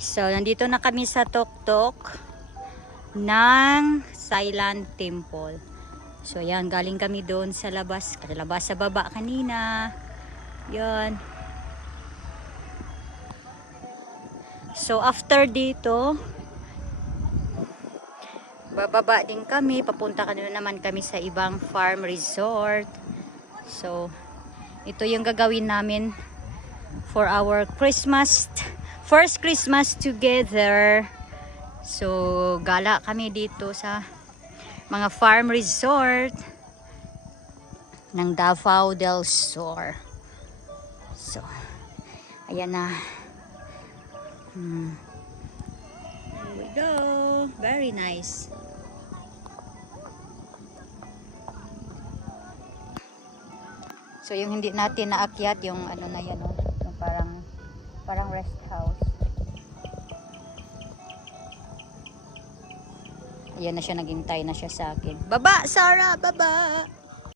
So, nandito na kami sa tuktok ng Silent Temple. So, yan. Galing kami doon sa labas. Sa baba kanina. Yan. So, after dito, bababa din kami. Papunta naman kami sa ibang farm resort. So, ito yung gagawin namin for our first Christmas together. So, gala kami dito sa mga farm resort ng Davao del Sur. So, ayan na. Here we go. Very nice. So, yung hindi natin naakyat, yung ano na yan, oh, yung parang rest house. Ayan na siya, naghintay na siya sa akin. Baba, Sarah! Baba!